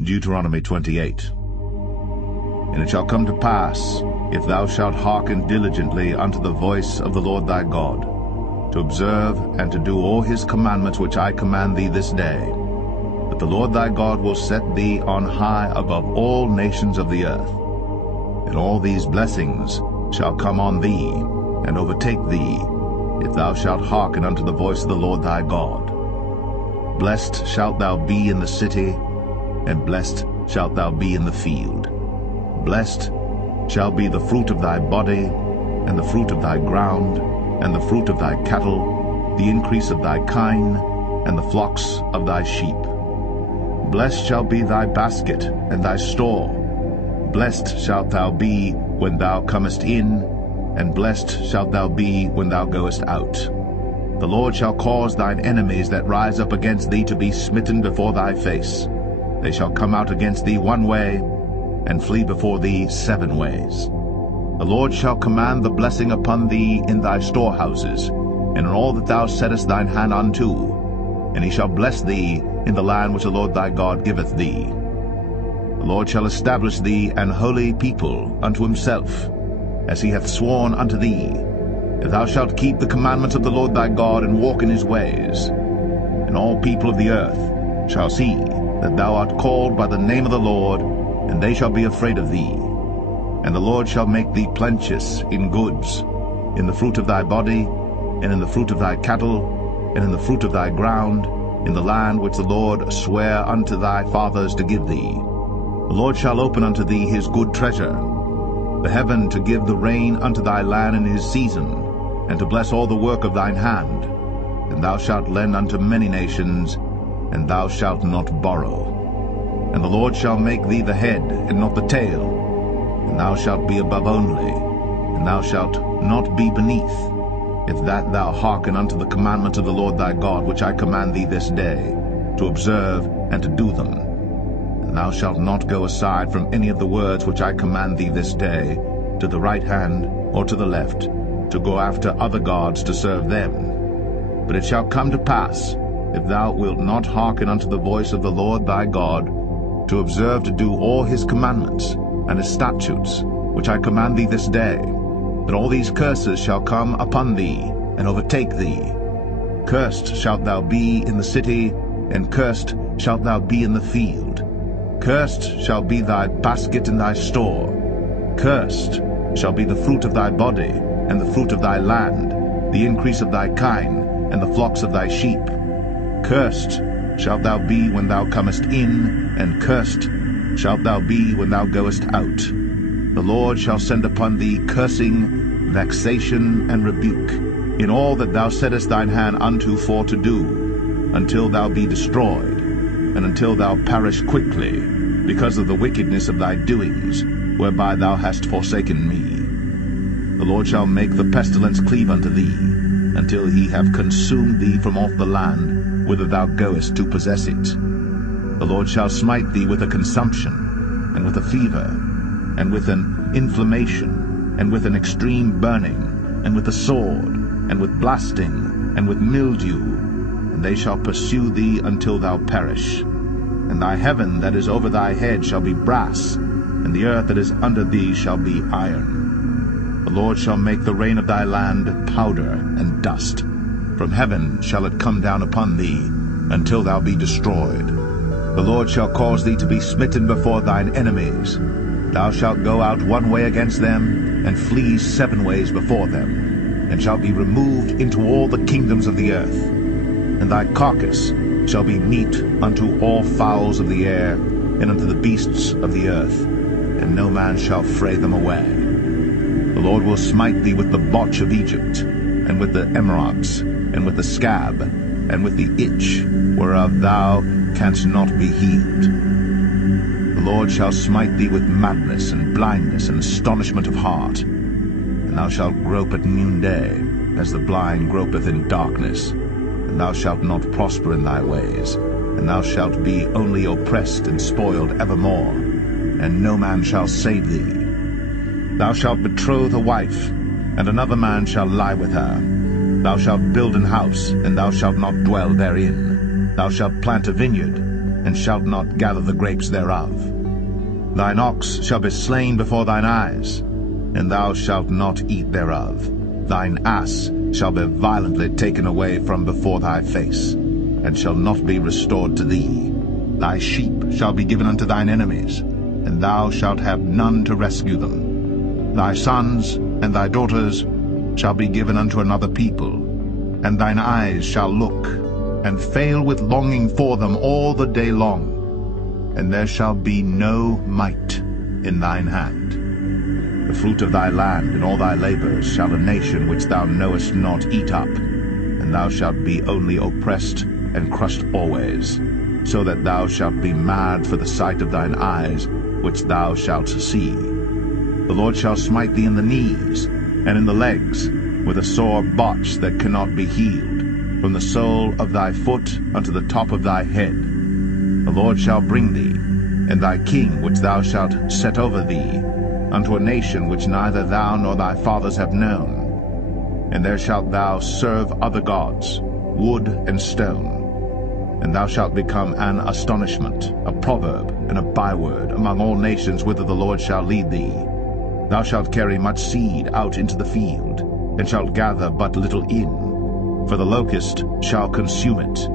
Deuteronomy 28. And it shall come to pass, if thou shalt hearken diligently unto the voice of the Lord thy God, to observe and to do all his commandments which I command thee this day, that the Lord thy God will set thee on high above all nations of the earth. And all these blessings shall come on thee, and overtake thee, if thou shalt hearken unto the voice of the Lord thy God. Blessed shalt thou be in the city, and blessed shalt thou be in the field. Blessed shall be the fruit of thy body, and the fruit of thy ground, and the fruit of thy cattle, the increase of thy kine, and the flocks of thy sheep. Blessed shall be thy basket and thy store. Blessed shalt thou be when thou comest in, and blessed shalt thou be when thou goest out. The Lord shall cause thine enemies that rise up against thee to be smitten before thy face. They shall come out against thee one way, and flee before thee 7 ways. The Lord shall command the blessing upon thee in thy storehouses, and in all that thou settest thine hand unto, and he shall bless thee in the land which the Lord thy God giveth thee. The Lord shall establish thee an holy people unto himself, as he hath sworn unto thee, if thou shalt keep the commandments of the Lord thy God, and walk in his ways. And all people of the earth shall see that thou art called by the name of the Lord, and they shall be afraid of thee. And the Lord shall make thee plenteous in goods, in the fruit of thy body, and in the fruit of thy cattle, and in the fruit of thy ground, in the land which the Lord sware unto thy fathers to give thee. The Lord shall open unto thee his good treasure, the heaven to give the rain unto thy land in his season, and to bless all the work of thine hand. And thou shalt lend unto many nations, and thou shalt not borrow. And the Lord shall make thee the head, and not the tail, and thou shalt be above only, and thou shalt not be beneath, if that thou hearken unto the commandments of the Lord thy God, which I command thee this day, to observe and to do them. And thou shalt not go aside from any of the words which I command thee this day, to the right hand or to the left, to go after other gods to serve them. But it shall come to pass, if thou wilt not hearken unto the voice of the Lord thy God, to observe to do all his commandments and his statutes, which I command thee this day, that all these curses shall come upon thee, and overtake thee. Cursed shalt thou be in the city, and cursed shalt thou be in the field. Cursed shall be thy basket and thy store. Cursed shall be the fruit of thy body, and the fruit of thy land, the increase of thy kine, and the flocks of thy sheep. Cursed shalt thou be when thou comest in, and cursed shalt thou be when thou goest out. The Lord shall send upon thee cursing, vexation, and rebuke, in all that thou settest thine hand unto for to do, until thou be destroyed, and until thou perish quickly, because of the wickedness of thy doings, whereby thou hast forsaken me. The Lord shall make the pestilence cleave unto thee, until he have consumed thee from off the land whither thou goest to possess it. The Lord shall smite thee with a consumption, and with a fever, and with an inflammation, and with an extreme burning, and with a sword, and with blasting, and with mildew, and they shall pursue thee until thou perish. And thy heaven that is over thy head shall be brass, and the earth that is under thee shall be iron. The Lord shall make the rain of thy land powder and dust. From heaven shall it come down upon thee, until thou be destroyed. The Lord shall cause thee to be smitten before thine enemies. Thou shalt go out one way against them, and flee 7 ways before them, and shalt be removed into all the kingdoms of the earth. And thy carcass shall be meat unto all fowls of the air, and unto the beasts of the earth, and no man shall fray them away. The Lord will smite thee with the botch of Egypt, and with the emerods, and with the scab, and with the itch, whereof thou canst not be healed. The Lord shall smite thee with madness, and blindness, and astonishment of heart. And thou shalt grope at noonday, as the blind gropeth in darkness. And thou shalt not prosper in thy ways, and thou shalt be only oppressed and spoiled evermore, and no man shall save thee. Thou shalt betroth a wife, and another man shall lie with her. Thou shalt build an house, and thou shalt not dwell therein. Thou shalt plant a vineyard, and shalt not gather the grapes thereof. Thine ox shall be slain before thine eyes, and thou shalt not eat thereof. Thine ass shall be violently taken away from before thy face, and shall not be restored to thee. Thy sheep shall be given unto thine enemies, and thou shalt have none to rescue them. Thy sons and thy daughters shall be given unto another people, and thine eyes shall look, and fail with longing for them all the day long, and there shall be no might in thine hand. The fruit of thy land and all thy labors shall a nation which thou knowest not eat up, and thou shalt be only oppressed and crushed always, so that thou shalt be mad for the sight of thine eyes, which thou shalt see. The Lord shall smite thee in the knees, and in the legs, with a sore botch that cannot be healed, from the sole of thy foot unto the top of thy head. The Lord shall bring thee, and thy king which thou shalt set over thee, unto a nation which neither thou nor thy fathers have known. And there shalt thou serve other gods, wood and stone. And thou shalt become an astonishment, a proverb, and a byword among all nations whither the Lord shall lead thee. Thou shalt carry much seed out into the field, and shalt gather but little in, for the locust shall consume it.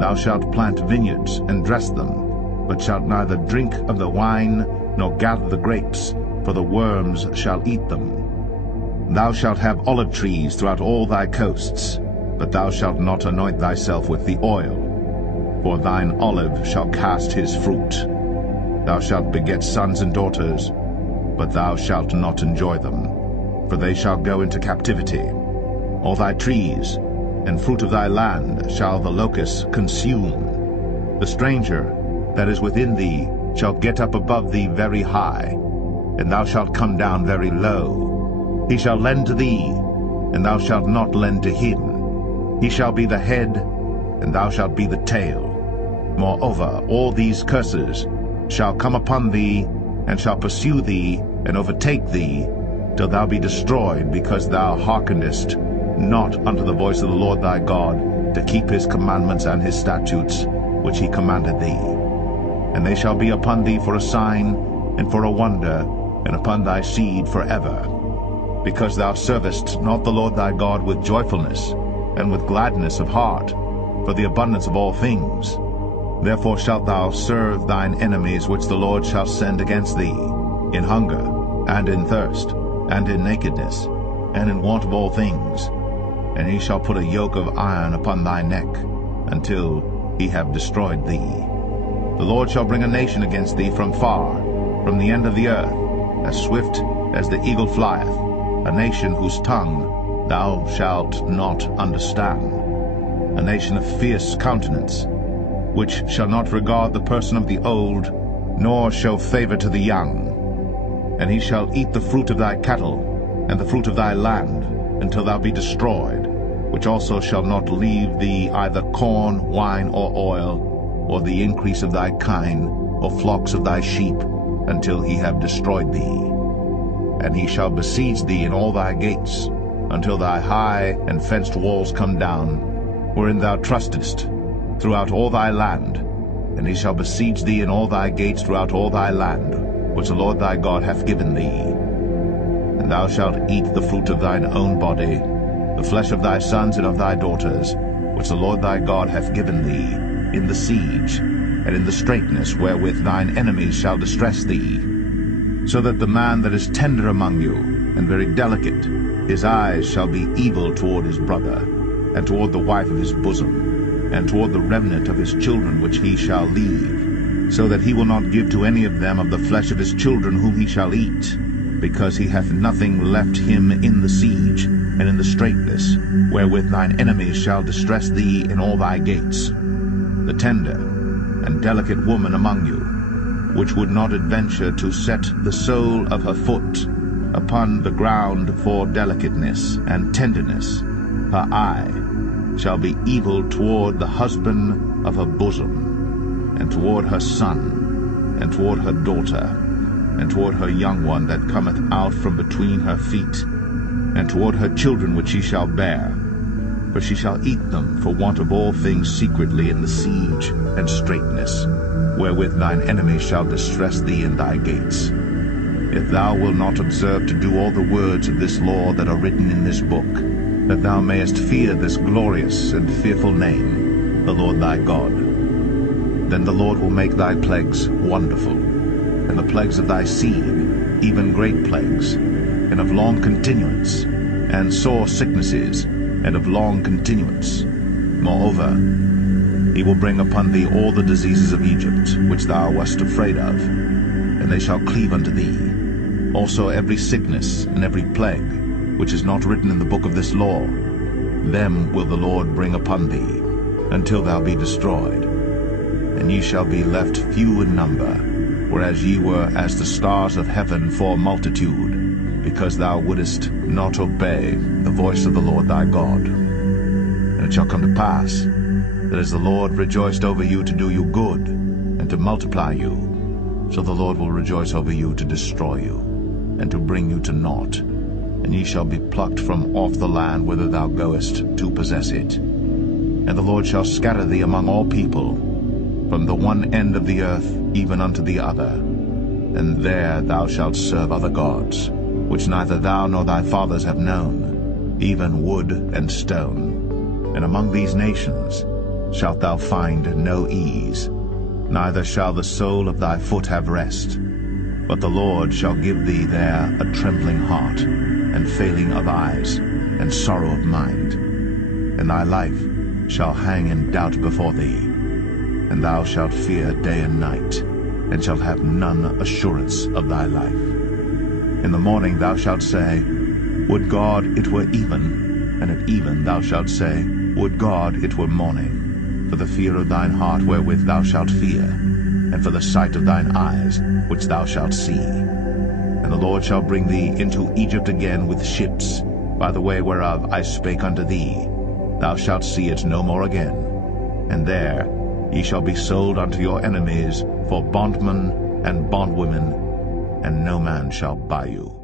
Thou shalt plant vineyards and dress them, but shalt neither drink of the wine nor gather the grapes, for the worms shall eat them. Thou shalt have olive trees throughout all thy coasts, but thou shalt not anoint thyself with the oil, for thine olive shall cast his fruit. Thou shalt beget sons and daughters, but thou shalt not enjoy them, for they shall go into captivity. All thy trees and fruit of thy land shall the locusts consume. The stranger that is within thee shall get up above thee very high, and thou shalt come down very low. He shall lend to thee, and thou shalt not lend to him. He shall be the head, and thou shalt be the tail. Moreover, all these curses shall come upon thee, and shall pursue thee, and overtake thee, till thou be destroyed, because thou hearkenest not unto the voice of the Lord thy God, to keep his commandments and his statutes, which he commanded thee. And they shall be upon thee for a sign, and for a wonder, and upon thy seed forever. Because thou servest not the Lord thy God with joyfulness, and with gladness of heart, for the abundance of all things. Therefore shalt thou serve thine enemies which the Lord shall send against thee, in hunger, and in thirst, and in nakedness, and in want of all things. And he shall put a yoke of iron upon thy neck, until he have destroyed thee. The Lord shall bring a nation against thee from far, from the end of the earth, as swift as the eagle flieth, a nation whose tongue thou shalt not understand, a nation of fierce countenance, which shall not regard the person of the old, nor show favor to the young. And he shall eat the fruit of thy cattle, and the fruit of thy land, until thou be destroyed, which also shall not leave thee either corn, wine, or oil, or the increase of thy kine, or flocks of thy sheep, until he have destroyed thee. And he shall besiege thee in all thy gates, until thy high and fenced walls come down, wherein thou trustest, throughout all thy land. And he shall besiege thee in all thy gates throughout all thy land, which the Lord thy God hath given thee. And thou shalt eat the fruit of thine own body, the flesh of thy sons and of thy daughters, which the Lord thy God hath given thee, in the siege, and in the straitness wherewith thine enemies shall distress thee. So that the man that is tender among you, and very delicate, his eyes shall be evil toward his brother, and toward the wife of his bosom, and toward the remnant of his children which he shall leave, so that he will not give to any of them of the flesh of his children whom he shall eat, because he hath nothing left him in the siege, and in the straitness, wherewith thine enemies shall distress thee in all thy gates. The tender and delicate woman among you, which would not adventure to set the sole of her foot upon the ground for delicateness and tenderness, her eye shall be evil toward the husband of her bosom, and toward her son, and toward her daughter, and toward her young one that cometh out from between her feet, and toward her children which she shall bear. For she shall eat them for want of all things secretly in the siege and straitness, wherewith thine enemies shall distress thee in thy gates. If thou wilt not observe to do all the words of this law that are written in this book, that thou mayest fear this glorious and fearful name, the Lord thy God, then the Lord will make thy plagues wonderful, and the plagues of thy seed, even great plagues, and of long continuance, and sore sicknesses, and of long continuance. Moreover, he will bring upon thee all the diseases of Egypt, which thou wast afraid of, and they shall cleave unto thee. Also every sickness and every plague, which is not written in the book of this law, them will the Lord bring upon thee, until thou be destroyed. And ye shall be left few in number, whereas ye were as the stars of heaven for multitude, because thou wouldest not obey the voice of the Lord thy God. And it shall come to pass, that as the Lord rejoiced over you to do you good, and to multiply you, so the Lord will rejoice over you to destroy you, and to bring you to naught. And ye shall be plucked from off the land whither thou goest to possess it. And the Lord shall scatter thee among all people, from the one end of the earth even unto the other. And there thou shalt serve other gods, which neither thou nor thy fathers have known, even wood and stone. And among these nations shalt thou find no ease, neither shall the sole of thy foot have rest. But the Lord shall give thee there a trembling heart, and failing of eyes, and sorrow of mind. And thy life shall hang in doubt before thee, and thou shalt fear day and night, and shalt have none assurance of thy life. In the morning thou shalt say, Would God it were even, and at even thou shalt say, Would God it were morning, for the fear of thine heart wherewith thou shalt fear, and for the sight of thine eyes which thou shalt see. And the Lord shall bring thee into Egypt again with ships, by the way whereof I spake unto thee. Thou shalt see it no more again. And there ye shall be sold unto your enemies for bondmen and bondwomen, and no man shall buy you.